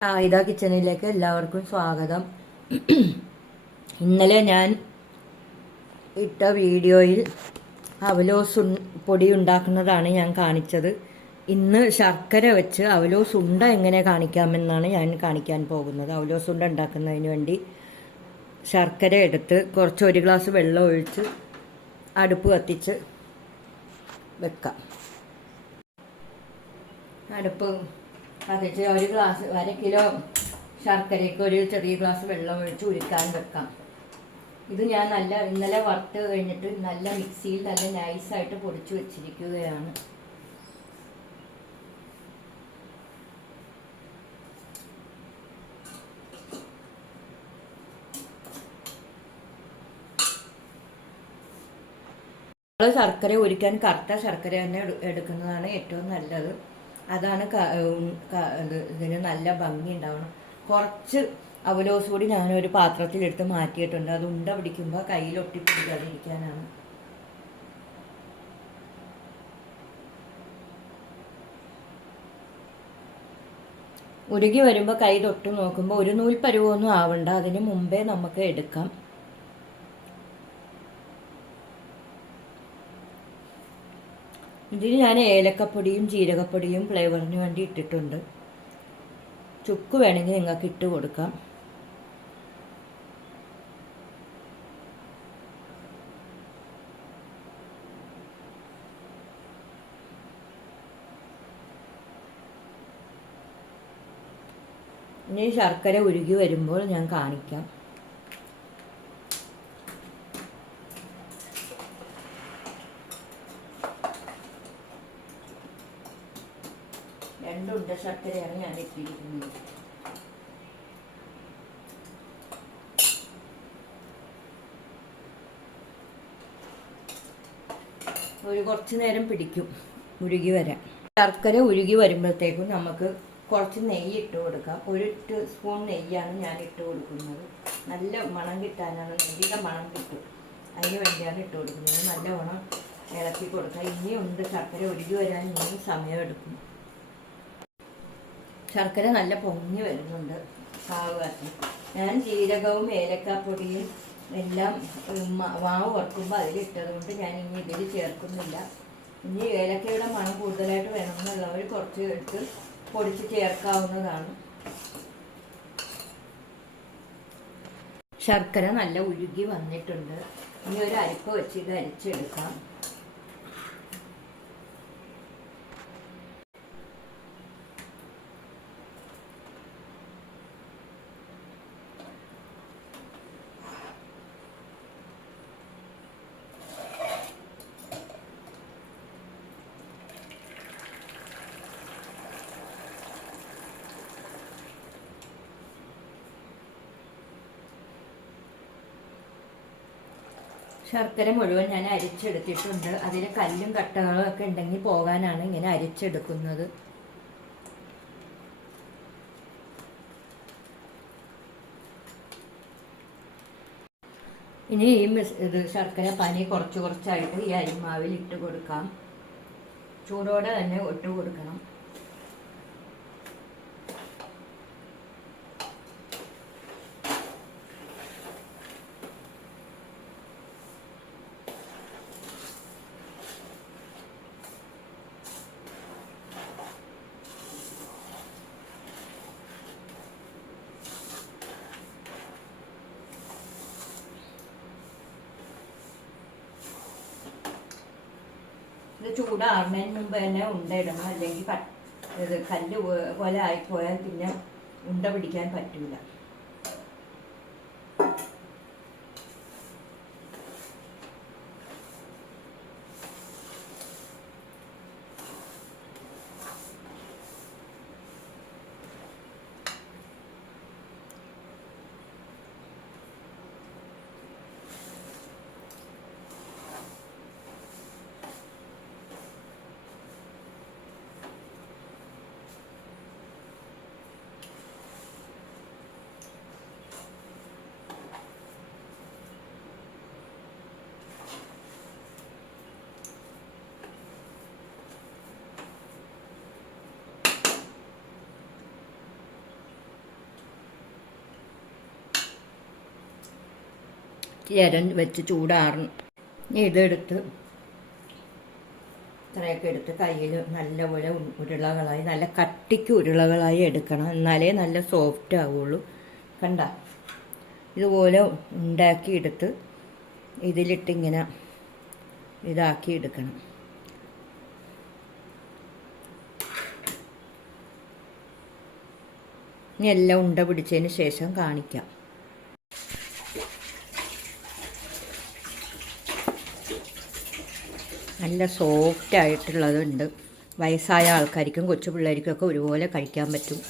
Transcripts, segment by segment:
ഇതാ കിച്ചണിലേക്ക് എല്ലാവർക്കും സ്വാഗതം. ഇന്നലെ ഞാൻ ഇട്ട വീഡിയോയിൽ അവലോസ് പൊടി ഉണ്ടാക്കുന്നതാണ് ഞാൻ കാണിച്ചത്. ഇന്ന് ശർക്കര വെച്ച് അവലോസ് ഉണ്ട എങ്ങനെ കാണിക്കാമെന്നാണ് ഞാൻ കാണിക്കാൻ പോകുന്നത്. അവലോസ് ഉണ്ട ഉണ്ടാക്കുന്നതിന് വേണ്ടി ശർക്കര എടുത്ത് കുറച്ച് 1 ഗ്ലാസ് വെള്ളം ഒഴിച്ച് അടുപ്പ് കത്തിച്ച് വെക്കാം. അടുപ്പ് കത്തിച്ച് 1 കിലോ ശർക്കരയ്ക്ക് 1 ചെറിയ ഗ്ലാസ് വെള്ളം ഒഴിച്ച് ഉരുക്കാൻ വെക്കാം. ഇത് ഞാൻ ഇന്നലെ വറുത്ത് കഴിഞ്ഞിട്ട് നല്ല മിക്സിയിൽ നല്ല നൈസായിട്ട് പൊടിച്ച് വെച്ചിരിക്കുകയാണ്. ശർക്കര ഉരുക്കാൻ കറുത്ത ശർക്കര തന്നെ എടുക്കുന്നതാണ് ഏറ്റവും നല്ലത്. അതാണ് ഇതിന് നല്ല ഭംഗി ഉണ്ടാവണം. കുറച്ച് അവലോസ് കൂടി ഞാനൊരു പാത്രത്തിലെടുത്ത് മാറ്റിയിട്ടുണ്ട്. അത് ഉണ്ട പിടിക്കുമ്പോൾ കയ്യിൽ ഒട്ടിപ്പിടിക്കാതിരിക്കാനാണ്. ഉരുകി വരുമ്പോൾ കൈ തൊട്ട് നോക്കുമ്പോൾ ഒരു നൂൽ പരുവൊന്നും ആവണ്ട, അതിന് മുമ്പേ നമുക്ക് എടുക്കാം. ഇതിൽ ഞാൻ ഏലക്കപ്പൊടിയും ജീരകപ്പൊടിയും ഫ്ലേവറിന് വേണ്ടി ഇട്ടിട്ടുണ്ട്. ചുക്ക് വേണമെങ്കിൽ നിങ്ങൾക്ക് ഇട്ട് കൊടുക്കാം. ഇനി ശർക്കര ഉരുകി വരുമ്പോൾ ഞാൻ കാണിക്കാം. ഉണ്ട ശർക്കരയാണ് ഞാൻ ഇട്ടിരിക്കുന്നത്. കുറച്ച് നേരം പിടിക്കും ഉരുകി വരാൻ. ശർക്കര ഉരുകി വരുമ്പോഴത്തേക്കും നമുക്ക് കുറച്ച് നെയ്യ് ഇട്ട് കൊടുക്കാം. 1 സ്പൂൺ നെയ്യാണ് ഞാൻ ഇട്ട് കൊടുക്കുന്നത്. നല്ല മണം കിട്ടാനാണ്, നെയ്യുടെ മണം കിട്ടും, അതിന് വേണ്ടിയാണ് ഇട്ട് കൊടുക്കുന്നത്. നല്ലവണ്ണം ഇളക്കി കൊടുക്കാം. ഇനിയുണ്ട് ശർക്കര ഉരുകി വരാൻ ഇനിയും സമയമെടുക്കും. ശർക്കര നല്ല പൊങ്ങി വരുന്നുണ്ട്. പാകമാക്കി ഞാൻ ജീരകവും ഏലക്കാപ്പൊടിയും എല്ലാം മാവ് വറുക്കുമ്പോൾ അതിലിട്ടത് കൊണ്ട് ഞാൻ ഇനി ഇതിൽ ചേർക്കുന്നില്ല. ഇനി ഏലക്കയുടെ മണം കൂടുതലായിട്ട് വേണമെന്നുള്ളവർ കുറച്ച് എടുത്ത് പൊടിച്ച് ചേർക്കാവുന്നതാണ്. ശർക്കര നല്ല ഉരുകി വന്നിട്ടുണ്ട്. ഇനി ഒരു അരിപ്പ വെച്ച് ഇത് അരിച്ചെടുക്കാം. ശർക്കര മുഴുവൻ ഞാൻ അരിച്ചെടുത്തിട്ടുണ്ട്. അതിൽ കല്ലും കട്ടകളും ഒക്കെ ഉണ്ടെങ്കിൽ പോകാനാണ് ഇങ്ങനെ അരിച്ചെടുക്കുന്നത്. ഇനി ഈ ശർക്കര പനി കുറച്ചായിട്ട് ഈ അരിമാവിൽ ഇട്ട് കൊടുക്കാം. ചൂടോടെ തന്നെ ഇട്ട് കൊടുക്കണം. ഇത് ചൂടാറുന്നതിന് മുമ്പ് തന്നെ ഉണ്ട ഇടണം, അല്ലെങ്കിൽ ഇത് കല്ല് പോലെ ആയിപ്പോയാൽ പിന്നെ ഉണ്ട പിടിക്കാൻ പറ്റൂല. നേരം വെച്ച് ചൂടാറണം. ഇതെടുത്ത് ഇത്രയൊക്കെ എടുത്ത് കയ്യിൽ നല്ലപോലെ ഉരുളകളായി, നല്ല കട്ടിക്ക് ഉരുളകളായി എടുക്കണം. എന്നാലേ നല്ല സോഫ്റ്റ് ആവുള്ളൂ. കണ്ട, ഇതുപോലെ ഉണ്ടാക്കിയെടുത്ത് ഇതിലിട്ടിങ്ങനെ ഇതാക്കി എടുക്കണം. ഇനി എല്ലാം ഉണ്ട പിടിച്ചതിന് ശേഷം കാണിക്കാം. നല്ല സോഫ്റ്റ് ആയിട്ടുള്ളതുണ്ട്. വയസ്സായ ആൾക്കാർക്കും കൊച്ചു പിള്ളേർക്കൊക്കെ ഒരുപോലെ കഴിക്കാൻ പറ്റും.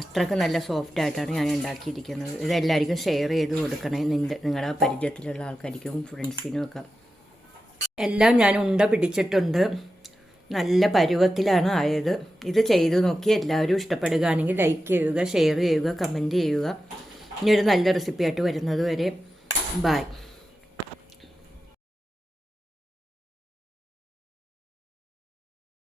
അത്രയ്ക്ക് നല്ല സോഫ്റ്റായിട്ടാണ് ഞാൻ ഉണ്ടാക്കിയിരിക്കുന്നത്. ഇതെല്ലാവർക്കും ഷെയർ ചെയ്ത് കൊടുക്കണേ, നിങ്ങളുടെ പരിചയത്തിലുള്ള ആൾക്കാർക്കും ഫ്രണ്ട്സിനും ഒക്കെ. എല്ലാം ഞാൻ ഉണ്ട പിടിച്ചിട്ടുണ്ട്. നല്ല പരുവത്തിലാണ് ആയത്. ഇത് ചെയ്തു നോക്കി എല്ലാവരും ഇഷ്ടപ്പെടുകയാണെങ്കിൽ ലൈക്ക് ചെയ്യുക, ഷെയർ ചെയ്യുക, കമൻറ്റ് ചെയ്യുക. ഇനി ഒരു നല്ല റെസിപ്പിയായിട്ട് വരുന്നത് വരെ ബായ്.